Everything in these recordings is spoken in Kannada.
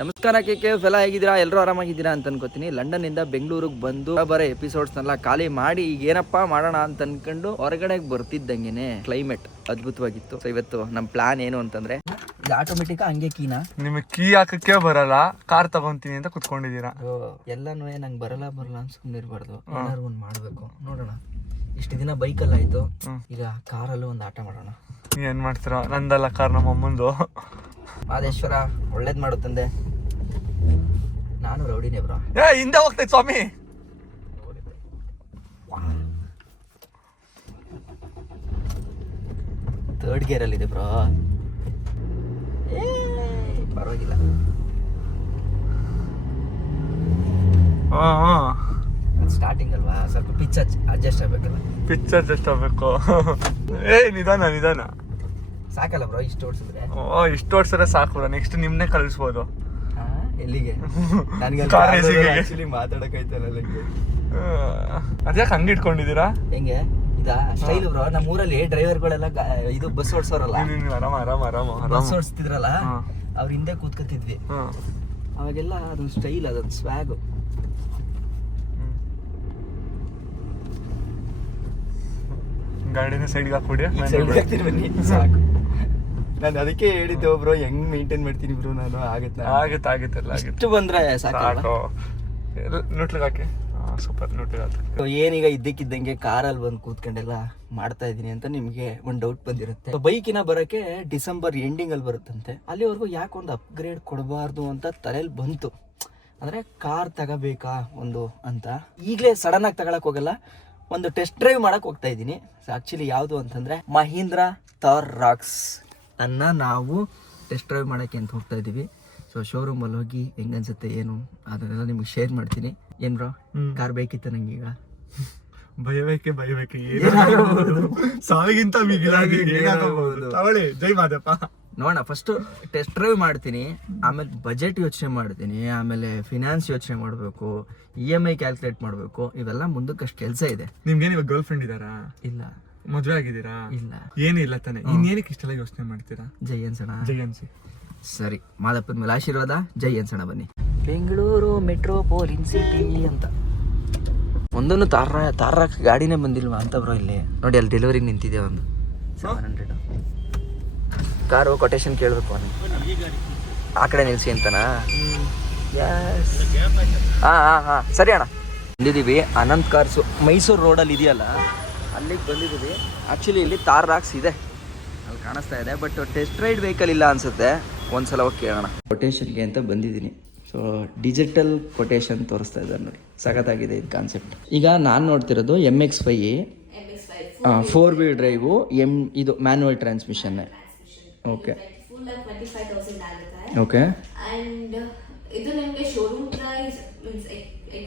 ನಮಸ್ಕಾರ ಕೆ ಎಲ್ಲ ಹೇಗಿದ್ದೀರಾ? ಎಲ್ಲರೂ ಆರಾಮಾಗಿದ್ದೀರಾ ಅಂತ ಅನ್ಕೋತೀನಿ. ಲಂಡನ್ನಿಂದ ಬೆಂಗಳೂರಿಗೆ ಬಂದು ಬರೋ ಎಪಿಸೋಡ್ಸ್ನೆಲ್ಲ ಖಾಲಿ ಮಾಡಿ ಈಗ ಏನಪ್ಪಾ ಮಾಡೋಣ ಅಂತ ಅನ್ಕೊಂಡು ಹೊರಗಡೆಗೆ ಬರ್ತಿದ್ದಂಗೆನೆ ಕ್ಲೈಮೇಟ್ ಅದ್ಭುತವಾಗಿತ್ತು. ಸೊ ಇವತ್ತು ನಮ್ಮ ಪ್ಲಾನ್ ಏನು ಅಂತಂದ್ರೆ ಆಟೋಮೆಟಿಕ್ ಹಂಗೆ ಕೀನಾ ನಿಮಗೆ ಕೀ ಹಾಕಕ್ಕೆ ಬರಲ್ಲ, ಕಾರ್ ತಗೊಂತೀನಿ ಅಂತ ಕುತ್ಕೊಂಡಿದ್ದೀರಾ. ಎಲ್ಲಾನು ನಂಗೆ ಬರಲ್ಲ ಅನ್ಸ್ಕೊಂಡಿರ್ಬಾರ್ದು, ಏನಾದ್ರು ಒಂದು ಮಾಡ್ಬೇಕು. ನೋಡೋಣ, ಇಷ್ಟು ದಿನ ಬೈಕಲ್ಲಿ ಆಯ್ತು, ಈಗ ಕಾರಲ್ಲೂ ಒಂದು ಆಟ ಮಾಡೋಣ. ಏನ್ ಮಾಡ್ತೀರಾ? ನಂದಲ್ಲ ಕಾರ್, ನಮ್ಮ ಅಮ್ಮಂದು. ಮಾದೇಶ್ವರ ಒಳ್ಳೇದ್ ಮಾಡುತ್ತಂದೆ. ನಾನು ರೌಡಿನೇ ಬ್ರೋ. ಹಿಂದೆ ಹೋಗ್ತೈತೆ ಸ್ವಾಮಿ. ಥರ್ಡ್ ಗೇರ್ ಅಲ್ಲಿ ಇದೆ ಬ್ರೋ, ಪರವಾಗಿಲ್ಲ. ಸ್ಟಾರ್ಟಿಂಗ್ ಅಲ್ವಾ, ಸ್ವಲ್ಪ ಪಿಚ್ ಅಡ್ಜಸ್ಟ್ ಆಗ್ಬೇಕಲ್ಲ. ಪಿಚ್ ಅಡ್ಜಸ್ಟ್ ಆಗ್ಬೇಕು. ನಿಧಾನ ಸಾಕಲ್ಲ ಬ್ರೋ ಇಷ್ಟು ಓಡಿಸಿದ್ರೆ? ಇಷ್ಟು ಓಡಿಸಿದ್ರೆ ಸಾಕು. ನೆಕ್ಸ್ಟ್ ನಿಮ್ನೆ ಕಳಿಸ್ಬೋದು. ಎಲ್ಲಿಗೆ? ನನಗೆ ಮಾತಾಡಕೈತಲ್ಲ. ಅದ್ಯಾಕೆ ಹಂಗೆ ಇಟ್ಕೊಂಡಿದ್ದೀರಾ? ಹೆಂಗೆ ಇದಾ ಸ್ಟೈಲ್ ಬ್ರೋ? ನಮ್ಮ ಊರಲ್ಲಿ ಡ್ರೈವರ್ಗಳೆಲ್ಲ ಇದು ಬಸ್ ಓಡಿಸೋರಲ್ಲ, ಬಸ್ ಓಡಿಸ್ತಿದ್ರಲ್ಲ, ಅವ್ರ ಹಿಂದೆ ಕೂತ್ಕೊತಿದ್ವಿ ಅವಾಗೆಲ್ಲ. ಅದೊಂದು ಸ್ಟೈಲ್, ಅದೊಂದು ಸ್ವ್ಯಾಗು. ಗಾಡಿನ ಸೈಡ್ಗೆ ಹಾಕ್ಬಿಡಿ. ಬನ್ನಿ ಸಾಕು. ನಾನು ಅದಕ್ಕೆ ಹೇಳಿದ್ದೆ ಬ್ರೋ, ಹೆಂಗ್ ಮೇಂಟೈನ್ ಮಾಡ್ತೀನಿ ಬ್ರೋ ನಾನು. ಆಗತ್ತೆ ಇಷ್ಟು ಬಂದ್ರೆ ಸಾಕು. ನ್ಯೂಟ್ಲಿಗೆ ಹಾಕಿ. ಸೂಪರ್, ನ್ಯೂಟ್ಲಿಗೆ ಹಾಕಿ. ಏನೀಗ ಇದ್ದಕ್ಕಿದ್ದಂಗೆ ಕಾರಲ್ಲಿ ಬಂದು ಕೂತ್ಕೊಂಡೆಲ್ಲ ಮಾಡ್ತಾ ಇದೀನಿ ಅಂತ ನಿಮ್ಗೆ ಒಂದು ಡೌಟ್ ಬಂದಿರುತ್ತೆ. ಬೈಕಿನ ಬರಕ್ಕೆ ಡಿಸೆಂಬರ್ ಎಂಡಿಂಗ್ ಅಲ್ಲಿ ಬರುತ್ತಂತೆ. ಅಲ್ಲಿವರೆಗೂ ಯಾಕೆ ಒಂದು ಅಪ್ಗ್ರೇಡ್ ಕೊಡಬಾರ್ದು ಅಂತ ತಲೆಯಲ್ಲಿ ಬಂತು. ಅಂದ್ರೆ ಕಾರ್ ತಗೋಬೇಕಾ ಒಂದು ಅಂತ. ಈಗಲೇ ಸಡನ್ ಆಗಿ ತಗೊಳಕ್ ಹೋಗಲ್ಲ, ಒಂದು ಟೆಸ್ಟ್ ಡ್ರೈವ್ ಮಾಡಕ್ ಹೋಗ್ತಾ ಇದ್ದೀನಿ. ಆಕ್ಚುಲಿ ಯಾವುದು ಅಂತಂದ್ರೆ ಮಹೀಂದ್ರ ಥಾರ್ ರಾಕ್ಸ್ ಅನ್ನ ನಾವು ಟೆಸ್ಟ್ ಡ್ರೈವ್ ಮಾಡಕ್ಕೆ ಅಂತ ಹೋಗ್ತಾ ಇದೀವಿ. ಸೊ ಶೋರೂಮಲ್ಲಿ ಹೋಗಿ ಹೆಂಗನ್ಸುತ್ತೆ ಏನು ಅದನ್ನೆಲ್ಲ ನಿಮ್ಗೆ ಶೇರ್ ಮಾಡ್ತೀನಿ. ಏನ್ ಬ್ರೋ, ಕಾರ್ ಬೇಕಿತ್ತ ನಂಗೀಗ? ಬಯಬೇಕೆ ಸಾವಿಗಿಂತ ಮಿಗಿಲಾಗಿ ತಗೊಳ್ಳಿ. ಜೈ ಮಾದಪ್ಪ. ನೋಡೋಣ, ಫಸ್ಟ್ ಟೆಸ್ಟ್ ಡ್ರೈವ್ ಮಾಡ್ತೀನಿ, ಆಮೇಲೆ ಬಜೆಟ್ ಯೋಚನೆ ಮಾಡ್ತೀನಿ, ಆಮೇಲೆ ಫಿನಾನ್ಸ್ ಯೋಚನೆ ಮಾಡಬೇಕು, EMI ಕ್ಯಾಲ್ಕುಲೇಟ್ ಮಾಡಬೇಕು. ಇವೆಲ್ಲ ಮುಂದಕ್ಕಷ್ಟು ಕೆಲಸ ಇದೆ. ನಿಮ್ಗೇನು ಇವಾಗ ಗರ್ಲ್ ಫ್ರೆಂಡ್ ಇದಾರಾ? ಇಲ್ಲ. ಮದ್ವೆ ಆಗಿದ್ದೀರಾ? ಇಲ್ಲ. ಏನಿಲ್ಲ ತಾನೆ. ಇನ್ನೇನಕ್ಕೆ ಇಷ್ಟೆಲ್ಲ ಯೋಚನೆ ಮಾಡ್ತೀರಾ? ಜೈ ಅನ್ಸೋಣ. ಜೈ ಅನ್ಸಿ. ಸರಿ, ಮಾದಪ್ಪನ ಮೇಲೆ ಆಶೀರ್ವಾದ. ಜೈ ಅನ್ಸೋಣ ಬನ್ನಿ. ಬೆಂಗಳೂರು ಮೆಟ್ರೋಪಾಲಿಟನ್ ಸಿಟಿ ಅಂತ ಒಂದೊಂದು ತಾರಾಕ್ ಗಾಡಿನೇ ಬಂದಿಲ್ವಾ ಅಂತ ಬ್ರೋ. ಇಲ್ಲಿ ನೋಡಿ, ಅಲ್ಲಿ ಡೆಲಿವರಿಗೆ ನಿಂತಿದೆ ಒಂದು 700 ಕಾರು. ಕೊಟೇಶನ್ ಕೇಳಬೇಕು ಆ ಕಡೆ ನಿಲ್ಸಿ ಅಂತನಾ? ಹಾಂ ಸರಿ ಅಣ್ಣ. ಬಂದಿದ್ದೀವಿ ಅನಂತ್ ಕಾರ್ಸು, ಮೈಸೂರು ರೋಡಲ್ಲಿ ಇದೆಯಲ್ಲ, ಅಲ್ಲಿಗೆ ಬಂದಿದ್ದೀವಿ. ಆ್ಯಕ್ಚುಲಿ ಇಲ್ಲಿ ತಾರ್ ರಾಕ್ಸ್ ಇದೆ, ಅಲ್ಲಿ ಕಾಣಿಸ್ತಾ ಇದೆ. ಬಟ್ ಟೆಸ್ಟ್ ರೈಡ್ ವೆಹಿಕಲ್ ಇಲ್ಲ ಅನಿಸುತ್ತೆ. ಒಂದ್ಸಲ ಹೋಗಿ ಕೇಳೋಣ. ಕೊಟೇಶನ್ಗೆ ಅಂತ ಬಂದಿದ್ದೀನಿ. ಸೊ ಡಿಜಿಟಲ್ ಕೊಟೇಶನ್ ತೋರಿಸ್ತಾ ಇದ್ದಾರೆ ನೋಡಿ, ಸಖತ್ತಾಗಿದೆ ಇದು ಕಾನ್ಸೆಪ್ಟ್. ಈಗ ನಾನು ನೋಡ್ತಿರೋದು MX-5 4 ವೀಲ್ ಡ್ರೈವು, ಇದು ಮ್ಯಾನ್ಯುವಲ್ ಟ್ರಾನ್ಸ್ಮಿಷನ್ನೇ. Okay okay. ಅಂಡ್ ಇದು ನಿಮಗೆ showroom price means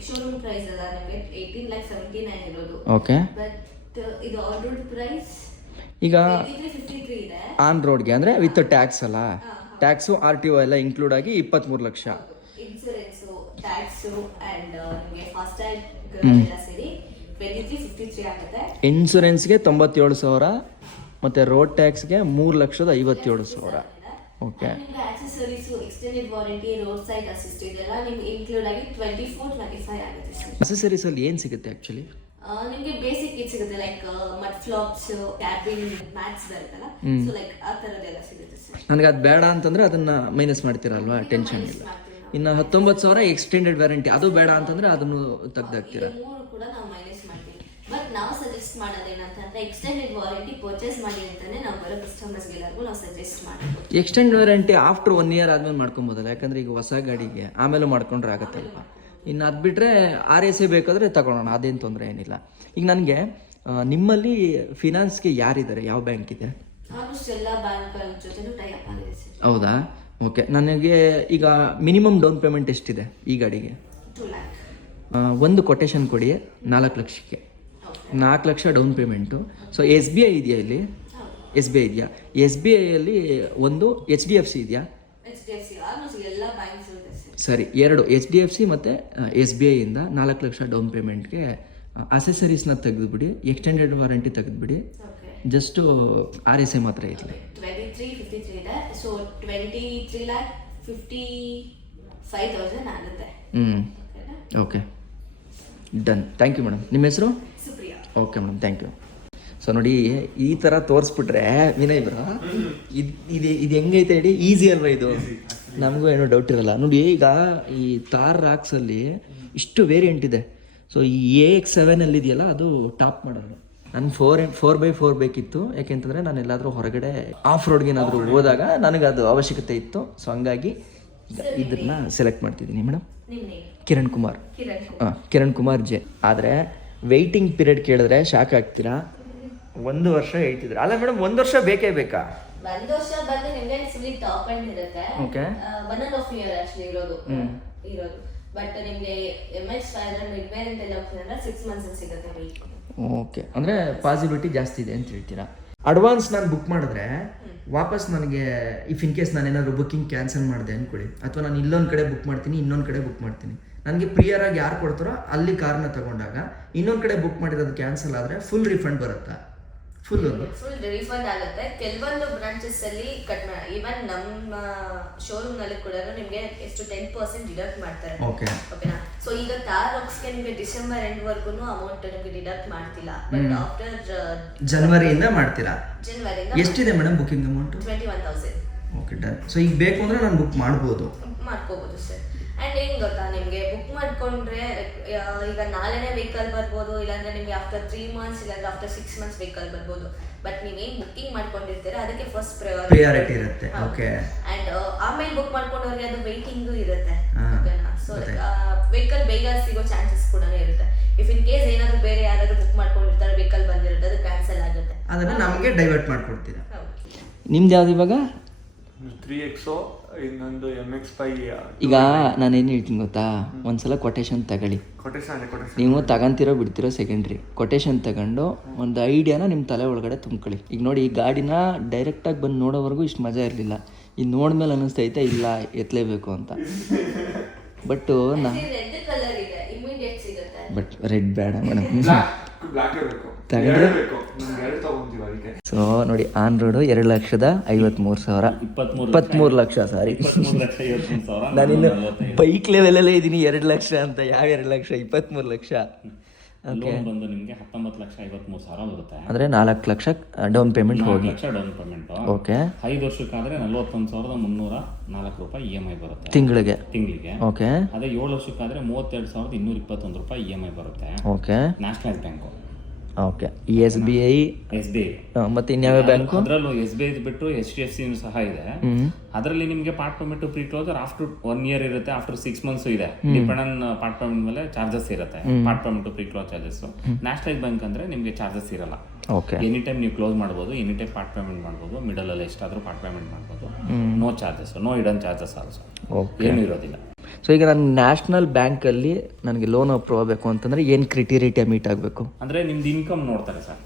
showroom price ಅಲ್ಲ, ನಿಮಗೆ 18,79,900 ಇರೋದು. ಓಕೆ. ಬಟ್ ಇದು ಆನ್ ರೋಡ್ ಪ್ರೈಸ್ ಈಗ 53 ಇದೆ. ಆನ್ ರೋಡ್ಗೆ ಅಂದರೆ ವಿತ್ ಟ್ಯಾಕ್ಸ್ ಅಲ್ಲ, ಟ್ಯಾಕ್ಸು RTO ಎಲ್ಲ ಇನ್ಕ್ಲೂಡ್ ಆಗಿ 23 ಲಕ್ಷ. ಇನ್ಸೂರೆನ್ಸು, ಟ್ಯಾಕ್ಸು ಅಂಡ್ ನಿಮಗೆ ಫಾಸ್ಟ್ ಟ್ಯಾಗ್ ಎಲ್ಲ ಸೇರಿ 23,53 ಆಗುತ್ತೆ. ಇನ್ಸೂರೆನ್ಸ್ಗೆ 97,000 ಮತ್ತು ರೋಡ್ ಟ್ಯಾಕ್ಸ್ಗೆ 3,57,000. ಓಕೆ. ನಿಮಗೆ accessories, extended warranty, road side assist ಇದೆಲ್ಲ ನಿಮ್ಗೆ ಇನ್ಕ್ಲೂಡ್ ಆಗಿ 24,25 ಆಗುತ್ತೆ ಸರ್. ಅಸೆಸರೀಸಲ್ಲಿ ಏನು ಸಿಗುತ್ತೆ ಆ್ಯಕ್ಚುಲಿ? ನಿಮಗೆ ಬೇಸಿಕ್ ಇದು ಸಿಗುತ್ತೆ, like mud flops, cabin mats ಬರುತ್ತಲ್ಲ, ಸೊ ಲೈಕ್ ಆ ಥರದ್ದೆಲ್ಲ ಸಿಗುತ್ತೆ ಸರ್. ನನಗೆ ಅದು ಬೇಡ ಅಂತಂದರೆ ಅದನ್ನು ಮೈನಸ್ ಮಾಡ್ತೀರಲ್ವಾ, ಟೆನ್ಷನ್ ಇಲ್ಲ. ಇನ್ನು 19,000 ಎಕ್ಸ್ಟೆಂಡೆಡ್ ವ್ಯಾರಂಟಿ, ಅದು ಬೇಡ ಅಂತಂದರೆ ಅದನ್ನು ತೆಗ್ದಾಕ್ತೀರಾ? ಮೂರು ಕೂಡ ನಾವು ಮೈನಸ್ ಮಾಡ್ತೀವಿ. ಬಟ್ ನಾವು ಸಜೆಸ್ಟ್ ಮಾಡೋದೇನಂತಂದ್ರೆ ಎಕ್ಸ್ಟೆಂಡೆಡ್ ವಾರಂಟಿ ಪರ್ಚೇಸ್ ಮಾಡಿ ಅಂತಾನೆ ನಾವು ಬರೋ ಕಸ್ಟಮರ್ಸ್ಗೆ ಎಲ್ಲರಿಗೂ ನಾವು ಸಜೆಸ್ಟ್ ಮಾಡ್ತೀವಿ. ಎಕ್ಸ್ಟೆಂಡ್ ವಾರಂಟಿ ಆಫ್ಟರ್ 1 ಇಯರ್ ಆದ್ಮೇಲೆ ಮಾಡ್ಕೊಬೋದಲ್ಲ, ಯಾಕಂದ್ರೆ ಈಗ ಹೊಸ ಗಾಡಿಗೆ ಆಮೇಲೆ ಮಾಡ್ಕೊಂಡ್ರೆ ಆಗುತ್ತಲ್ವ. ಇನ್ನು ಅದು ಬಿಟ್ಟರೆ RSA ಬೇಕಾದರೆ ತಗೊಳ್ಳೋಣ, ಅದೇನು ತೊಂದರೆ ಏನಿಲ್ಲ. ಈಗ ನನಗೆ ನಿಮ್ಮಲ್ಲಿ ಫಿನಾನ್ಸ್ಗೆ ಯಾರಿದ್ದಾರೆ, ಯಾವ ಬ್ಯಾಂಕ್ ಇದೆ? ಆಲ್ಮೋಸ್ಟ್ ಎಲ್ಲ ಬ್ಯಾಂಕ್ಗಳ ಜೊತೆನೂ ಟೈ ಅಪ್ ಆಗಿದೆ ಸರ್. ಹೌದಾ? ಓಕೆ. ನನಗೆ ಈಗ ಮಿನಿಮಮ್ ಡೌನ್ ಪೇಮೆಂಟ್ ಎಷ್ಟಿದೆ ಈ ಗಾಡಿಗೆ? 2 lakh. ಒಂದು ಕೊಟೇಶನ್ ಕೊಡಿ 4 ಲಕ್ಷಕ್ಕೆ. 4 lakh down payment. So SBI ಇದೆಯಾ ಇಲ್ಲಿ? SBI ಇದೆಯಾ? SBIಯಲ್ಲಿ ಒಂದು HDFC ಇದೆಯಾ? HDFC ಆಲ್ಮೋಸ್ಟ್ ಎಲ್ಲ ಬ್ಯಾಂಕ್ಸ್ ಇದೆ ಸರ್. ಸರಿ, 2 HDFC ಮತ್ತು SBIಯಿಂದ 4 ಲಕ್ಷ ಡೌನ್ ಪೇಮೆಂಟ್ಗೆ ಅಸೆಸರೀಸ್ನ ತೆಗೆದುಬಿಡಿ, ಎಕ್ಸ್ಟೆಂಡೆಡ್ ವಾರಂಟಿ ತೆಗೆದುಬಿಡಿ. ಜಸ್ಟ್ RSA ಮಾತ್ರ ಇರಲಿ. 2353 ಇದೆ. ಸೊ 23,50,000 5,000 ಆಗುತ್ತೆ. Okay done. Thank you madam. ನಿಮ್ಮ ಹೆಸರು? Supriya. Okay madam, thank you. So ನೋಡಿ, ಈ ಥರ ತೋರಿಸ್ಬಿಟ್ರೆ ವಿನಯ್ ಬ್ರೋ, ಇದು ಹೆಂಗೈತೆ ಹೇಳಿ, ಈಸಿ ಅಲ್ವಾ ಇದು? ನಮಗೂ ಏನೋ ಡೌಟ್ ಇರಲ್ಲ. ನೋಡಿ, ಈಗ ಈ ತಾರ್ ರಾಕ್ಸಲ್ಲಿ ಇಷ್ಟು ವೇರಿಯಂಟ್ ಇದೆ. ಸೊ ಈ AX7 ಇದೆಯಲ್ಲ, ಅದು ಟಾಪ್ ಮಾಡೋದು. ನಾನು 4x4 ಬೇಕಿತ್ತು. ಯಾಕೆಂತಂದರೆ ನಾನು ಎಲ್ಲಾದರೂ ಹೊರಗಡೆ ಆಫ್ ರೋಡ್ಗೆ ಏನಾದರೂ ಹೋದಾಗ ನನಗೆ ಅದು ಅವಶ್ಯಕತೆ ಇತ್ತು. ಸೊ ಹಂಗಾಗಿ ಇದನ್ನ ಸೆಲೆಕ್ಟ್ ಮಾಡ್ತಿದ್ದೀನಿ ಮೇಡಮ್. ಕಿರಣ್ ಕುಮಾರ್. ಕಿರಣ್ ಕುಮಾರ್ ಜೆ. ಆದರೆ ವೆಯ್ಟಿಂಗ್ ಪೀರಿಯಡ್ ಕೇಳಿದ್ರೆ ಶಾಕ್ ಆಗ್ತೀರಾ. 1 ವರ್ಷ ಹೇಳ್ತಿದ್ರು. ಅಲ್ಲ ಮೇಡಮ್, 1 ವರ್ಷ ಬೇಕೇ ಬೇಕಾ? 1 ವರ್ಷ ಬಂದು ನಿಮಗೆ ಫುಲ್ಲಿ ಟಾಪ್ ಅಂಡ್ ಇರುತ್ತೆ. ಓಕೆ. 1.5 year ಅಷ್ಟೇ ಇರೋದು. ಬಟ್ ನಿಮಗೆ MH500 ಮಿಡ್ ವೇರಿಯಂಟ್ ಎಲ್ಲ ಹೋಗ್ತಿದ್ರೆ 6 months ಸಿಗುತ್ತೆ ವೆಯ್ಟ್. ಓಕೆ, ಅಂದರೆ ಪಾಸಿಬಿಲಿಟಿ ಜಾಸ್ತಿ ಇದೆ ಅಂತ ಹೇಳ್ತೀರಾ. ಅಡ್ವಾನ್ಸ್ ನಾನು ಬುಕ್ ಮಾಡಿದ್ರೆ ವಾಪಸ್ ನನಗೆ ಇಫ್ ಇನ್ ಕೇಸ್ ನಾನು ಏನಾದರೂ ಬುಕ್ಕಿಂಗ್ ಕ್ಯಾನ್ಸಲ್ ಮಾಡಿದೆ ಅಂದ್ಕೊಳ್ಳಿ, ಅಥವಾ ನಾನು ಇಲ್ಲೊಂದು ಕಡೆ ಬುಕ್ ಮಾಡ್ತೀನಿ, ಇನ್ನೊಂದು ಕಡೆ ಬುಕ್ ಮಾಡ್ತೀನಿ, ನನಗೆ ಪ್ರಿಯರ್ ಆಗಿ ಯಾರು ಕೊಡ್ತಾರೋ ಅಲ್ಲಿ ಕಾರ್ನ ತಗೊಂಡಾಗ ಇನ್ನೊಂದು ಕಡೆ ಬುಕ್ ಮಾಡಿರೋದು ಕ್ಯಾನ್ಸಲ್ ಆದರೆ ಫುಲ್ ರಿಫಂಡ್ ಬರುತ್ತಾ? ಫುಲ್ ರಿಫಂಡ್ ಆಗುತ್ತೆ. ಕೆಲವೊಂದು ಬ್ರಾಂಚಸ್ ಅಲ್ಲಿ ಕಡಿಮೆ, ಈವನ್ ನಮ್ಮ ಶೋರೂಮ್ ನಲ್ಲಿ ಕೂಡ ನಿಮಗೆ ಎಷ್ಟು 10% ಡಿಡಕ್ಟ್ ಮಾಡ್ತಾರೆ. ಓಕೆನಾ? ಸೊ ಈಗ ತಾರ್ ರಾಕ್ಸ್ಗೆ ನಿಮಗೆ ಡಿಸೆಂಬರ್ ಎಂಡ್ ವರ್ಗು ಅಮೌಂಟ್ ನಿಮಗೆ ಡಿಡಕ್ಟ್ ಮಾಡ್ತಿಲ್ಲ. ಬಟ್ ಆಫ್ಟರ್ ಜನವರಿಯಿಂದ ಮಾಡ್ತೀರಾ? ಜನವರಿಯಿಂದ. ಎಷ್ಟಿದೆ madam booking amount? 21,000. Okay done. So ಈಗ ಬೇಕು ಅಂದ್ರೆ ನಾನು ಬುಕ್ ಮಾಡ್ಕೋಬಹುದು ಸರ್. ಅಂಡ್ ಏನ್ ಗೊತ್ತಾ, ನಿಮ್ಗೆ ಬುಕ್ ಮಾಡ್ಕೊಂಡ್ರೆ ಈಗ ನಾಳೆನೇ ವೆಹಿಕಲ್ ಬರ್ಬೋದು, ಇಲ್ಲಾಂದ್ರೆ ನಿಮ್ಗೆ ಆಫ್ಟರ್ 3 months ಇಲ್ಲಾಂದ್ರೆ ಆಫ್ಟರ್ 6 months ವೆಹಿಕಲ್ ಬರ್ಬೋದು. ಬಟ್ ನೀವೇನ್ ಬುಕಿಂಗ್ ಮಾಡ್ಕೊಂಡಿರ್ತೀರಾ ಅದಕ್ಕೆ ಫಸ್ಟ್ ಪ್ರಿಯಾರಿಟಿ ಇರುತ್ತೆ. ಓಕೆ. ಅಂಡ್ ಆಮೇಲೆ ಬುಕ್ ಮಾಡ್ಕೊಂಡವ್ರಿಗೆ ಅದು ವೇಟಿಂಗ್ ಇರುತ್ತೆ. ಓಕೆನಾ? ಸೊ ವೆಹಿಕಲ್ ಬೇಗ ಸಿಗೋ ಚಾನ್ಸಸ್ ಕೂಡ ಇರುತ್ತೆ. ಇಫ್ ಇನ್ ಕೇಸ್ ಏನಾದ್ರು ಬೇರೆ ಯಾರಾದ್ರೂ ಬುಕ್ ಮಾಡ್ಕೊಂಡಿರ್ತಾರೆ, ವೆಹಿಕಲ್ ಬಂದಿರುತ್ತೆ, ಅದು ಕ್ಯಾನ್ಸಲ್ ಆಗುತ್ತೆ. ಅದನ್ನ ನಮಗೆ ಡೈವರ್ಟ್ ಮಾಡ್ಕೊಡ್ತೀರಾ? ನಿಮ್ದು ಯಾವ್ದು ಇವಾಗ? 3X ಇನ್ನೊಂದು MX5. ಈಗ ನಾನೇನು ಹೇಳ್ತೀನಿ ಗೊತ್ತಾ, ಒಂದ್ಸಲ ಕೊಟೇಶನ್ ತಗೊಳ್ಳಿ. ನೀವು ತಗೊಂತಿರೋ ಬಿಡ್ತಿರೋ ಸೆಕೆಂಡ್ರಿ. ಕೊಟೇಶನ್ ತಗೊಂಡು ಒಂದು ಐಡಿಯಾನ ನಿಮ್ಮ ತಲೆ ಒಳಗಡೆ ತುಂಬ್ಕೊಳ್ಳಿ. ಈಗ ನೋಡಿ, ಈ ಗಾಡಿನ ಡೈರೆಕ್ಟಾಗಿ ಬಂದು ನೋಡೋವರೆಗೂ ಇಷ್ಟು ಮಜಾ ಇರಲಿಲ್ಲ. ಇದು ನೋಡ್ಮೇಲೆ ಅನ್ನಿಸ್ತೈತೆ ಇಲ್ಲ ಎತ್ತಲೇಬೇಕು ಅಂತ. ಬಟ್ ಬಟ್ ರೆಡ್ ಬೇಡ ಮೇಡಮ್, ತಗೊಂಡ್ರೆ. ಸೊ ನೋಡಿ, ಆನ್ ರೋಡು 2,53,000, 23 ಲಕ್ಷ. ಸಾರಿ, ನಾನಿನ್ನು ಬೈಕ್ ಲೆವೆಲಲ್ಲೇ ಇದ್ದೀನಿ. 2 ಲಕ್ಷ ಅಂತ. ಯಾವ 2 ಲಕ್ಷ? 23 ಲಕ್ಷ. ಓಕೆ, ಬಂದು ನಿಮಗೆ 19,53,000 ಬರುತ್ತೆ. ಅಂದರೆ 4 ಲಕ್ಷ ಡೌನ್ ಪೇಮೆಂಟ್ ಹೋಗಿ. Down payment. ಓಕೆ. 5 ವರ್ಷಕ್ಕಾದ್ರೆ 41,304 ರೂಪಾಯಿ EMI ಬರುತ್ತೆ ತಿಂಗಳಿಗೆ. ಓಕೆ. ಅದೇ 7 ವರ್ಷಕ್ಕಾದ್ರೆ 32,221 ರೂಪಾಯಿ EMI ಬರುತ್ತೆ. Okay. National bank. Okay. SBI ಮತ್ತೆ ಇನ್ಯಾವ ಬ್ಯಾಂಕು? ಅದರಲ್ಲೂ SBI ಬಿಟ್ಟು HDFC ಸಹ ಇದೆ. ಅದರಲ್ಲಿ ನಿಮಗೆ part payment pre closure after 1 year ಇರುತ್ತೆ, ಆಫ್ಟರ್ 6 months ಇದೆ. ಡಿಪೆಂಡ್ ಆನ್ ಪಾರ್ಟ್ ಪೇಮೆಂಟ್ ಮೇಲೆ ಚಾರ್ಜಸ್ ಇರುತ್ತೆ. Part payment pre close charges. National bank ಅಂದ್ರೆ ನಿಮಗೆ ಚಾರ್ಜಸ್ ಇರಲ್ಲ. ಓಕೆ. ಎನಿ ಟೈಮ್ ನೀವು ಕ್ಲೋಸ್ ಮಾಡ್ಬೋದು, ಎನಿ ಟೈಮ್ ಪಾರ್ಟ್ ಪೇಮೆಂಟ್ ಮಾಡ್ಬೋದು, ಮಿಡಲ್ ಅಲ್ಲಿ ಎಷ್ಟಾದ್ರೂ ಪಾರ್ಟ್ ಪೇಮೆಂಟ್ ಮಾಡ್ಬೋದು. No charges, no hidden charges also. ಏನು ಇರೋದಿಲ್ಲ. ಸೊ ಈಗ ನಾನು ನ್ಯಾಷನಲ್ ಬ್ಯಾಂಕಲ್ಲಿ ನನಗೆ ಲೋನ್ ಅಪ್ರೂವ್ ಆಗಬೇಕು ಅಂತಂದ್ರೆ ಏನು ಕ್ರಿಟೀರಿಯಾ ಮೀಟ್ ಆಗಬೇಕು? ಅಂದ್ರೆ ನಿಮ್ದು ಇನ್ಕಮ್ ನೋಡ್ತಾರೆ ಸರ್,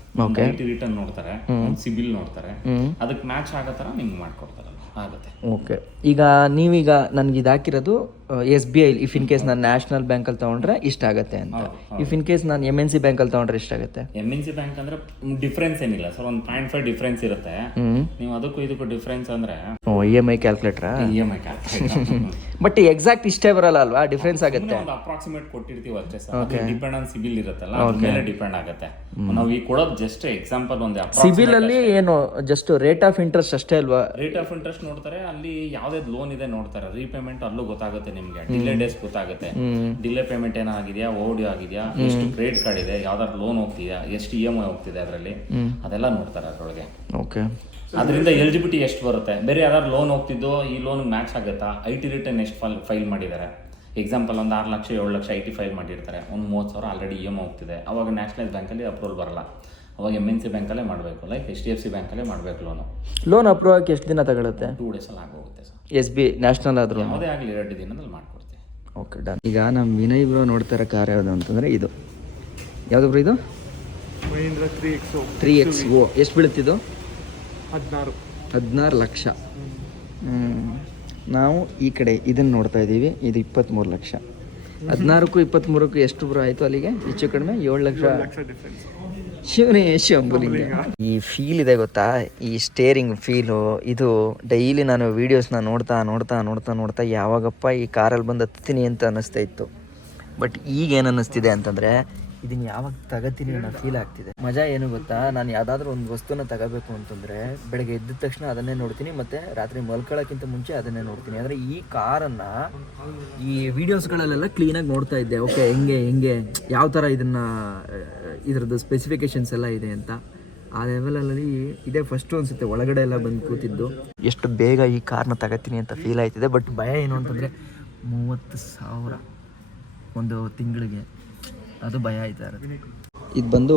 ರಿಟರ್ನ್ ನೋಡ್ತಾರೆ, ಸಿಬಿಲ್ ನೋಡ್ತಾರೆ, ಅದಕ್ಕೆ ಮ್ಯಾಚ್ ಆಗೋ ಥರ ನಿಮ್ಗೆ ಮಾಡ್ಕೊಡ್ತಾರಲ್ಲ, ಆಗುತ್ತೆ. ಓಕೆ. ಈಗ ನೀವೀಗ ನನಗೆ ಇದು ಹಾಕಿರೋದು SBI. ಇಫ್ ಇನ್ ಕೇಸ್ ನಾನು ನ್ಯಾಷನಲ್ ಬ್ಯಾಂಕಲ್ಲಿ ತೊಗೊಂಡ್ರೆ ಇಷ್ಟ ಆಗುತ್ತೆ ಅಂತ. ಇಫ್ ಇನ್ ಕೇಸ್ ನಾನು MNC ಬ್ಯಾಂಕಲ್ಲಿ ತೊಗೊಂಡ್ರೆ ಎಷ್ಟಾಗುತ್ತೆ? MNC ಬ್ಯಾಂಕ್ ಅಂದ್ರೆ ಡಿಫ್ರೆನ್ಸ್ ಏನಿಲ್ಲ ಸರ್, 1.5 ಡಿಫ್ರೆನ್ಸ್ ಇರುತ್ತೆ. ನೀವು ಅದಕ್ಕೂ ಇದಕ್ಕೂ ಡಿಫ್ರೆನ್ಸ್ ಅಂದ್ರೆ EMI calculator. EMI calculator. But exact ಇಷ್ಟೇ ಬರಲ್ಲ ಅಲ್ವಾ? ಡಿಫ್ರೆನ್ಸ್ ಆಗುತ್ತೆ. ಒಂದು ಅಪ್ರಾಕ್ಸಿಮೇಟ್ ಕೊಟ್ಟಿರ್ತೀವಿ ಅಷ್ಟೇ ಸರ್. ಡಿಪೆಂಡ್ ಆನ್ ಸಿಬಿಲ್ ಇರುತ್ತಲ್ಲ, ಅದ್ರ ಮೇಲೆ ಡಿಪೆಂಡ್ ಆಗುತ್ತೆ. ನಾವು ಈ ಕೊಡೋದು ಜಸ್ಟ್ ಎಕ್ಸಾಂಪಲ್ ಒಂದು ಸಿಬಿಲ್ ಅಲ್ಲಿ ಏನು ಜಸ್ಟ್ ರೇಟ್ ಆಫ್ ಇಂಟ್ರೆಸ್ಟ್ ಅಷ್ಟೇ ಅಲ್ವಾ? ರೇಟ್ ಆಫ್ ಇಂಟ್ರೆಸ್ಟ್ ನೋಡ್ತಾರೆ, ಅಲ್ಲಿ ಯಾವ್ದೇ ಲೋನ್ ಇದೆ ನೋಡ್ತಾರೆ, ರೀಪೇಮೆಂಟ್ ಅಲ್ಲೂ ಗೊತ್ತಾಗುತ್ತೆ ನಿಮ್ಗೆ, ಡಿಲೇ ಡೇಸ್ ಗೊತ್ತಾಗುತ್ತೆ, ಡಿಲೇ ಪೇಮೆಂಟ್ ಏನಾಗಿದೆಯಾ, ಓಡಿ ಆಗಿದೆಯಾ, ಎಷ್ಟು ಕ್ರೆಡಿಟ್ ಕಾರ್ಡ್ ಇದೆ, ಯಾವ್ದಾದ್ರು ಲೋನ್ ಹೋಗ್ತಿದೆಯಾ, ಎಷ್ಟು EMI ಹೋಗ್ತಿದೆ ಅದರಲ್ಲಿ, ಅದೆಲ್ಲ ನೋಡ್ತಾರೆ ಅದರೊಳಗೆ. ಓಕೆ. ಅದರಿಂದ ಎಲಿಜಿಬಿಲಿಟಿ ಎಷ್ಟು ಬರುತ್ತೆ, ಬೇರೆ ಯಾವ್ದಾದ್ರು ಲೋನ್ ಹೋಗ್ತಿದ್ದು ಈ ಲೋನ್ ಮ್ಯಾಚ್ ಆಗುತ್ತಾ, IT ರಿಟರ್ನ್ ಎಷ್ಟು ಫೈಲ್ ಮಾಡಿದ್ದಾರೆ. ಎಕ್ಸಾಂಪಲ್ ಒಂದು 6 ಲಕ್ಷ 7 ಲಕ್ಷ IT ಫೈಲ್ ಮಾಡಿರ್ತಾರೆ, ಒಂದು 30,000 ಆಲ್ರೆಡಿ EMI ಹೋಗ್ತಿದೆ. ಅವಾಗ ನ್ಯಾಷನಲ್ ಬ್ಯಾಂಕಲ್ಲಿ ಅಪ್ರೂವಲ್ ಬರಲ್ಲ, ಅವಾಗ MNC ಬ್ಯಾಂಕಲ್ಲೇ ಮಾಡಬೇಕು, ಲೈಕ್ HDFC ಬ್ಯಾಂಕಲ್ಲೇ ಮಾಡಬೇಕು. ಲೋನ್ ಅಪ್ರೂವ್ ಆಗಿ ಎಷ್ಟು ದಿನ ತಗೊಳುತ್ತೆ? 2 days ಅಲ್ಲಿ ಆಗೋಗುತ್ತೆ ಸರ್. SBI ನ್ಯಾಷನಲ್ ಆದ್ರೂ ಯಾವುದೇ ಆಗಲಿ 2 ದಿನದಲ್ಲಿ ಮಾಡ್ಕೊಡ್ತೀವಿ. Okay done. ಈಗ ನಮ್ಮ ವಿನಯ್ ಬ್ರೋ ನೋಡ್ತಾ ಇರೋ ಕಾರ್ ಯಾವುದು ಅಂತಂದರೆ ಇದು ಯಾವುದು ಬ್ರೋ? ಇದು ಮಹೀಂದ್ರ 3XO. ಎಷ್ಟು ಬೀಳುತ್ತಿದ್ದು? 16 ಲಕ್ಷ. ನಾವು ಈ ಕಡೆ ಇದನ್ನು ನೋಡ್ತಾ ಇದ್ದೀವಿ, ಇದು 23 ಲಕ್ಷ. 16ಕ್ಕೂ 23ಕ್ಕೂ ಎಷ್ಟು ಬ್ರೋ ಆಯಿತು ಅಲ್ಲಿಗೆ? ಹೆಚ್ಚು ಕಡಿಮೆ 7 ಲಕ್ಷ. ಶಿವನೇ ಶಂಭುಲಿಂಗ. ಈ ಫೀಲ್ ಇದೆ ಗೊತ್ತಾ, ಈ ಸ್ಟೇರಿಂಗ್ ಫೀಲು, ಇದು ಡೈಲಿ ನಾನು ವೀಡಿಯೋಸ್ನ ನೋಡ್ತಾ ಯಾವಾಗಪ್ಪ ಈ ಕಾರಲ್ಲಿ ಬಂದು ಹತ್ತೀನಿ ಅಂತ ಅನ್ನಿಸ್ತಾ ಇತ್ತು. ಬಟ್ ಈಗ ಏನು ಅನ್ನಿಸ್ತಿದೆ ಅಂತಂದರೆ ಇದನ್ನು ಯಾವಾಗ ತಗೋತೀನಿ ಅನ್ನೋ ಫೀಲ್ ಆಗ್ತಿದೆ. ಮಜಾ ಏನು ಗೊತ್ತಾ, ನಾನು ಯಾವುದಾದ್ರೂ ಒಂದು ವಸ್ತುನ ತಗೋಬೇಕು ಅಂತಂದರೆ ಬೆಳಗ್ಗೆ ಎದ್ದ ತಕ್ಷಣ ಅದನ್ನೇ ನೋಡ್ತೀನಿ, ಮತ್ತು ರಾತ್ರಿ ಮಲ್ಕೊಳ್ಳೋಕ್ಕಿಂತ ಮುಂಚೆ ಅದನ್ನೇ ನೋಡ್ತೀನಿ. ಅಂದರೆ ಈ ಕಾರನ್ನು ಈ ವೀಡಿಯೋಸ್ಗಳಲ್ಲೆಲ್ಲ ಕ್ಲೀನಾಗಿ ನೋಡ್ತಾ ಇದ್ದೆ. ಓಕೆ, ಹೆಂಗೆ ಯಾವ ಥರ ಇದ್ರದ್ದು ಸ್ಪೆಸಿಫಿಕೇಶನ್ಸ್ ಎಲ್ಲ ಇದೆ ಅಂತ. ಆ ಲೆವೆಲಲ್ಲಿ ಇದೇ ಫಸ್ಟು ಅನಿಸುತ್ತೆ ಒಳಗಡೆ ಎಲ್ಲ ಬಂದು ಕೂತಿದ್ದು. ಎಷ್ಟು ಬೇಗ ಈ ಕಾರ್ನ ತಗೋತೀನಿ ಅಂತ ಫೀಲ್ ಆಯ್ತಿದೆ. ಬಟ್ ಭಯ ಏನು ಅಂತಂದರೆ 30,000 ಒಂದು ತಿಂಗಳಿಗೆ, ಅದು ಭಯ ಆಯ್ತಾ ಇರುತ್ತೆ. ಇದು ಬಂದು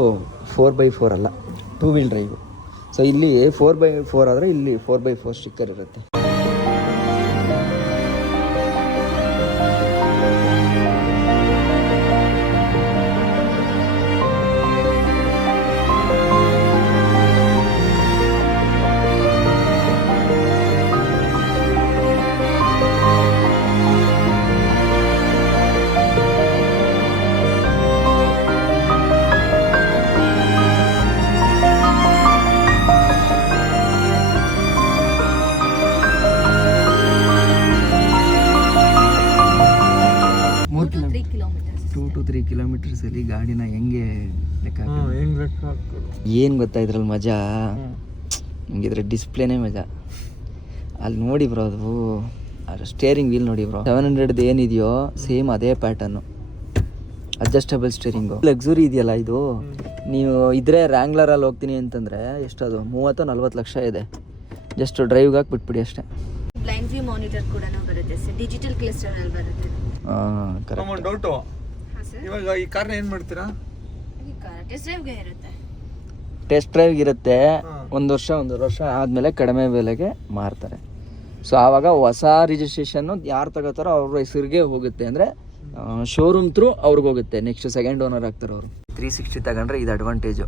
4x4 ಅಲ್ಲ, 2 ವೀಲ್ ಡ್ರೈವು. ಸೊ ಇಲ್ಲಿ 4x4 ಆದರೆ ಇಲ್ಲಿ 4x4 ಸ್ಟಿಕ್ಕರ್ ಇರುತ್ತೆ. ಕಿಲೋಮೀಟರ್ಸಲ್ಲಿ ಗಾಡಿನ ಹೆಂಗೆ ಲೆಕ್ಕ ಏನು ಗೊತ್ತಾ ಇದ್ರಲ್ಲಿ ಮಜಾ, ನಿಮ್ಗೆ ಡಿಸ್ಪ್ಲೇನೇ ಮಜಾ. ಅಲ್ಲಿ ನೋಡಿ ಬ್ರೋ, ಅದು ಸ್ಟೇರಿಂಗ್ ವೀಲ್ ನೋಡಿ ಬ್ರೋ, 700 ಏನಿದೆಯೋ ಸೇಮ್ ಅದೇ ಪ್ಯಾಟರ್ನು, ಅಡ್ಜಸ್ಟಬಲ್ ಸ್ಟೇರಿಂಗು. ಲಕ್ಸುರಿ ಇದೆಯಲ್ಲ ಇದು. ನೀವು ಇದ್ರೆ ರ್ಯಾಂಗ್ಲರಲ್ಲಿ ಹೋಗ್ತೀನಿ ಅಂತಂದರೆ ಎಷ್ಟದು 30-40 ಲಕ್ಷ ಇದೆ. ಜಸ್ಟ್ ಡ್ರೈವ್ಗೆ ಹಾಕಿ ಬಿಟ್ಬಿಡಿ ಅಷ್ಟೇ. ಬ್ಲೈಂಡ್ ವ್ಯೂ ಮಾನಿಟರ್ ಕೂಡ ಬರುತ್ತೆ ಸರ್, ಡಿಜಿಟಲ್ ಕ್ಲಸ್ಟರ್ ಅಲ್ಲಿ ಬರುತ್ತೆ. ಒಂದು ಡೌಟು, ಇವಾಗ ಈ ಕಾರ್ನ ಏನು ಮಾಡ್ತೀರಾ? ಟೆಸ್ಟ್ ಡ್ರೈವ್ಗೆ ಇರುತ್ತೆ. ಒಂದು ವರ್ಷ ಆದಮೇಲೆ ಕಡಿಮೆ ಬೆಲೆಗೆ ಮಾರ್ತಾರೆ. ಸೊ ಆವಾಗ ಹೊಸ ರಿಜಿಸ್ಟ್ರೇಷನ್ನು ಯಾರು ತಗೋತಾರೋ ಅವ್ರ ಹೆಸರಿಗೆ ಹೋಗುತ್ತೆ, ಅಂದರೆ ಶೋರೂಮ್ ಥ್ರೂ ಅವ್ರಿಗೆ ಹೋಗುತ್ತೆ. ನೆಕ್ಸ್ಟ್ ಸೆಕೆಂಡ್ ಓನರ್ ಆಗ್ತಾರೆ ಅವರು. 360 ತಗೊಂಡ್ರೆ ಇದು ಅಡ್ವಾಂಟೇಜು.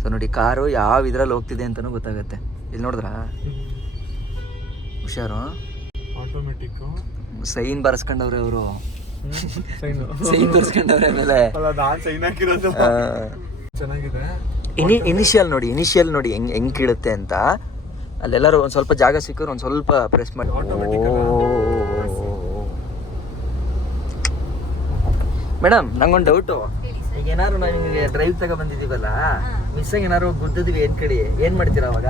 ಸೊ ನೋಡಿ, ಕಾರು ಯಾವ ಇದ್ರಲ್ಲಿ ಹೋಗ್ತಿದೆ ಅಂತಲೂ ಗೊತ್ತಾಗುತ್ತೆ. ಇಲ್ಲಿ ನೋಡಿದ್ರಾ, ಹುಷಾರು, ಆಟೋಮೆಟಿಕ್ಕು ಸೈನ್ ಬರ್ಸ್ಕೊಂಡವ್ರೆ ಅವರು, ಸೈನ್ ಬರ್ಸ್ಕೊಂಡವ್ರೆ ಮೇಲೆ. ಚೆನ್ನಾಗಿದೆ. ಇನಿಷಿಯಲ್ ನೋಡಿ ಹೆಂಗ್ ಕೀಳುತ್ತೆ ಅಂತ. ಅಲ್ಲೆಲ್ಲರೂ ಒಂದು ಸ್ವಲ್ಪ ಜಾಗ ಸಿಕ್ಕರು ಒಂದು ಸ್ವಲ್ಪ ಪ್ರೆಸ್ ಮಾಡಿ. ಮೇಡಮ್, ನಂಗೊಂದು ಡೌಟು. ಈಗ ಏನಾದ್ರು ನಾವು ನಿಮಗೆ ಡ್ರೈವ್ ತಗೋ ಬಂದಿದ್ದೀವಲ್ಲ, ಮಿಸ್ ಆಗಿ ಏನಾದ್ರು ಗುದ್ದಿದ್ವಿ ಏನ್ ಕಡೆ, ಏನ್ ಮಾಡ್ತೀರಾ ಅವಾಗ?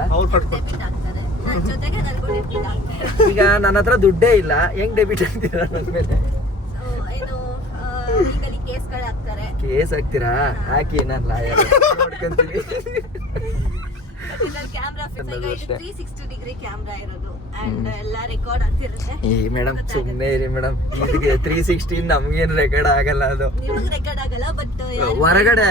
ಈಗ ನನ್ನ ಹತ್ರ ದುಡ್ಡೇ ಇಲ್ಲ, ಹೆಂಗ್ ಡೆಬಿಟ್ ಆಗ್ತೀರಾ ನನ್ನ ಮೇಲೆ? ಕೇಸ್ ಹಾಕ್ತೀರಾ? ಹಾಕಿ, ನಾನು ಲಾಯರ್ ನೋಡ್ಕೊಂತೀನಿ. ಈ ಮೇಡಮ್ ಸುಮ್ಮನೆ ಇರಿ ಮೇಡಮ್, ಇದಕ್ಕೆ 360 ನಮ್ಗೇನು ರೆಕಾರ್ಡ್ ಆಗಲ್ಲ, ಅದು ಹೊರಗಡೆ.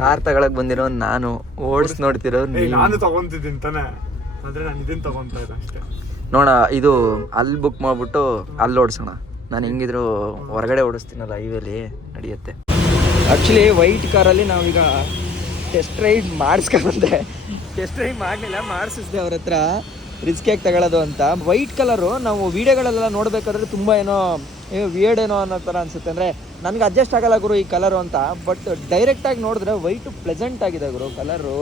ಕಾರ್ ತಗೊಳಕ್ ಬಂದಿರೋ ನಾನು, ಓಡಿಸ್ ನೋಡ್ತಿರೋ ನಾನು ತಗೊಂತಿದ್ದೀನಿ ತಾನೆ, ಆದ್ರೆ ನಾನು ಇದನ್ನ ತಗೊಂತಾ ಇಲ್ಲ ಅಷ್ಟೇ. ನೋಡ, ಇದು ಅಲ್ಲಿ ಬುಕ್ ಮಾಡ್ಬಿಟ್ಟು ಅಲ್ಲಿ ಓಡಿಸೋಣ. ನಾನು ಹೆಂಗಿದ್ರು ಹೊರಗಡೆ ಓಡಿಸ್ತೀನಲ್ಲ, ಹೈವೇಲಿ ನಡೆಯುತ್ತೆ. ಆ್ಯಕ್ಚುಲಿ ವೈಟ್ ಕಾರಲ್ಲಿ ನಾವೀಗ ಟೆಸ್ಟ್ ಡ್ರೈವ್ ಮಾಡಿಸ್ಕೊಂಡ್ಬಂದೆ. ಟೆಸ್ಟ್ ಡ್ರೈವ್ ಮಾಡಲಿಲ್ಲ, ಮಾಡಿಸಿದ್ದೆ ಅವ್ರ ಹತ್ರ, ರಿಸ್ಕಿಯಾಗಿ ತಗೊಳ್ಳೋದು ಅಂತ. ವೈಟ್ ಕಲರು ನಾವು ವೀಡಿಯೋಗಳೆಲ್ಲ ನೋಡಬೇಕಾದ್ರೆ ತುಂಬ ಏನೋ ವಿಯರ್ಡ್ ಏನೋ ಅನ್ನೋ ಥರ ಅನಿಸುತ್ತೆ. ಅಂದರೆ ನನಗೆ ಅಡ್ಜಸ್ಟ್ ಆಗಲ್ಲ ಗುರು ಈ ಕಲರು ಅಂತ. ಬಟ್ ಡೈರೆಕ್ಟಾಗಿ ನೋಡಿದ್ರೆ ವೈಟು ಪ್ಲೆಸೆಂಟ್ ಆಗಿದೆ ಗುರು ಕಲರು.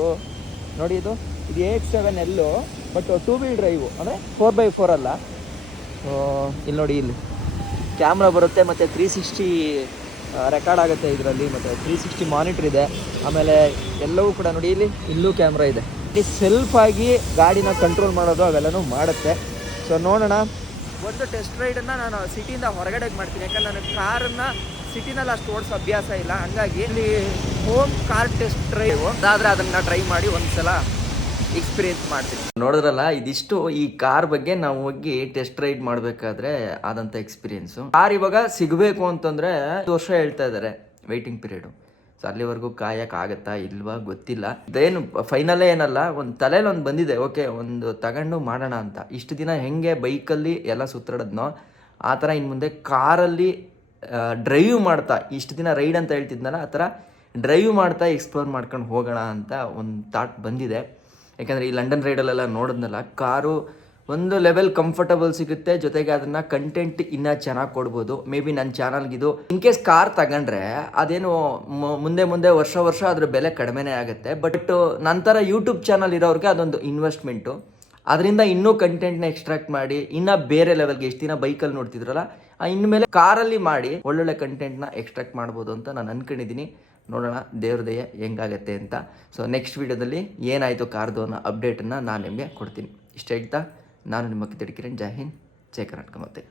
ನೋಡಿ, ಇದು AX7L, ಬಟ್ 2 ವೀಲ್ ಡ್ರೈವು, ಅಂದರೆ 4x4 ಅಲ್ಲ. ಇಲ್ಲಿ ನೋಡಿ, ಇಲ್ಲಿ ಕ್ಯಾಮ್ರಾ ಬರುತ್ತೆ, ಮತ್ತು 360 ರೆಕಾರ್ಡ್ ಆಗುತ್ತೆ ಇದರಲ್ಲಿ, ಮತ್ತು 360 ಮಾನಿಟ್ರ್ ಇದೆ. ಆಮೇಲೆ ಎಲ್ಲವೂ ಕೂಡ ನೋಡಿ, ಇಲ್ಲೂ ಕ್ಯಾಮ್ರಾ ಇದೆ. ಸೆಲ್ಫಾಗಿ ಗಾಡಿನ ಕಂಟ್ರೋಲ್ ಮಾಡೋದು ಅವೆಲ್ಲನೂ ಮಾಡುತ್ತೆ. ಸೊ ನೋಡೋಣ. ಒಂದು ಟೆಸ್ಟ್ ರೈಡನ್ನು ನಾನು ಸಿಟಿಯಿಂದ ಹೊರಗಡೆ ಮಾಡ್ತೀನಿ, ಯಾಕಂದ್ರೆ ನನಗೆ ಕಾರನ್ನು ಸಿಟಿನಲ್ಲಿ ಅಷ್ಟು ಓಡಿಸೋ ಅಭ್ಯಾಸ ಇಲ್ಲ. ಹಂಗಾಗಿ ಇಲ್ಲಿ ಹೋಮ್ ಕಾರ್ ಟೆಸ್ಟ್ ಡ್ರೈವ್ ಅದಾದರೆ ಅದನ್ನು ಟ್ರೈ ಮಾಡಿ ಒಂದ್ಸಲ ಎಕ್ಸ್ಪೀರಿಯನ್ಸ್ ಮಾಡ್ತೀನಿ. ನೋಡಿದ್ರಲ್ಲ, ಇದಿಷ್ಟು ಈ ಕಾರ್ ಬಗ್ಗೆ ನಾವು ಹೋಗಿ ಟೆಸ್ಟ್ ರೈಡ್ ಮಾಡಬೇಕಾದ್ರೆ ಆದಂಥ ಎಕ್ಸ್ಪೀರಿಯನ್ಸು. ಕಾರ್ ಇವಾಗ ಸಿಗಬೇಕು ಅಂತಂದರೆ 1 ವರ್ಷ ಹೇಳ್ತಾ ಇದ್ದಾರೆ ವೆಯ್ಟಿಂಗ್ ಪೀರಿಯಡು. ಸೊ ಅಲ್ಲಿವರೆಗೂ ಕಾಯಕ್ಕಾಗತ್ತಾ ಇಲ್ವಾ ಗೊತ್ತಿಲ್ಲ. ಇದೇನು ಫೈನಲ್ಲೇ ಏನಲ್ಲ, ಒಂದು ತಲೆಯಲ್ಲಿ ಒಂದು ಬಂದಿದೆ, ಓಕೆ ಒಂದು ತಗೊಂಡು ಮಾಡೋಣ ಅಂತ. ಇಷ್ಟು ದಿನ ಹೆಂಗೆ ಬೈಕಲ್ಲಿ ಎಲ್ಲ ಸುತ್ತಾಡೋದ್ನೋ ಆ ಥರ ಇನ್ನು ಮುಂದೆ ಕಾರಲ್ಲಿ ಡ್ರೈವ್ ಮಾಡ್ತಾ, ಇಷ್ಟು ದಿನ ರೈಡ್ ಅಂತ ಹೇಳ್ತಿದ್ನಲ್ಲ, ಆ ಥರ ಡ್ರೈವ್ ಮಾಡ್ತಾ ಎಕ್ಸ್ಪ್ಲೋರ್ ಮಾಡ್ಕೊಂಡು ಹೋಗೋಣ ಅಂತ ಒಂದು ಥಾಟ್ ಬಂದಿದೆ. ಯಾಕಂದರೆ ಈ ಲಂಡನ್ ರೈಡಲ್ಲೆಲ್ಲ ನೋಡಿದ್ನಲ್ಲ, ಕಾರು ಒಂದು ಲೆವೆಲ್ ಕಂಫರ್ಟಬಲ್ ಸಿಗುತ್ತೆ, ಜೊತೆಗೆ ಅದನ್ನ ಕಂಟೆಂಟ್ ಇನ್ನೂ ಚೆನ್ನಾಗಿ ಕೊಡ್ಬೋದು. ಮೇ ಬಿ ನನ್ನ ಚಾನಲ್ಗಿದು ಇನ್ ಕೇಸ್ ಕಾರ್ ತಗೊಂಡ್ರೆ ಅದೇನು ಮುಂದೆ ವರ್ಷ ಅದ್ರ ಬೆಲೆ ಕಡಿಮೆನೇ ಆಗುತ್ತೆ. ಬಟ್ ನಂತರ ಯೂಟ್ಯೂಬ್ ಚಾನಲ್ ಇರೋರಿಗೆ ಅದೊಂದು ಇನ್ವೆಸ್ಟ್ಮೆಂಟು. ಅದರಿಂದ ಇನ್ನೂ ಕಂಟೆಂಟ್ನ ಎಕ್ಸ್ಟ್ರಾಕ್ಟ್ ಮಾಡಿ ಇನ್ನೂ ಬೇರೆ ಲೆವೆಲ್ಗೆ, ಎಷ್ಟು ದಿನ ಬೈಕಲ್ಲಿ ನೋಡ್ತಿದ್ರಲ್ಲ ಇನ್ಮೇಲೆ ಕಾರಲ್ಲಿ ಮಾಡಿ ಒಳ್ಳೊಳ್ಳೆ ಕಂಟೆಂಟ್ನ ಎಕ್ಸ್ಟ್ರಾಕ್ಟ್ ಮಾಡ್ಬೋದು ಅಂತ ನಾನು ಅನ್ಕೊಂಡಿದ್ದೀನಿ. ನೋಡೋಣ ದೇವ್ರ ದಯೆ ಹೆಂಗಾಗತ್ತೆ ಅಂತ. ಸೊ ನೆಕ್ಸ್ಟ್ ವೀಡಿಯೋದಲ್ಲಿ ಏನಾಯಿತು ಕಾರ್ದು ಅನ್ನೋ ಅಪ್ಡೇಟನ್ನು ನಾನು ನಿಮಗೆ ಕೊಡ್ತೀನಿ. ಇಷ್ಟ ಹೇಳ್ತಾ ನಾನು ನಿಮ್ಮ ಕಿತ್ತಡಿ ಕಿರಣ್. ಜೈ ಹಿಂದ್, ಜೈ ಕರ್ನಾಟಕ. ಮತ್ತೆ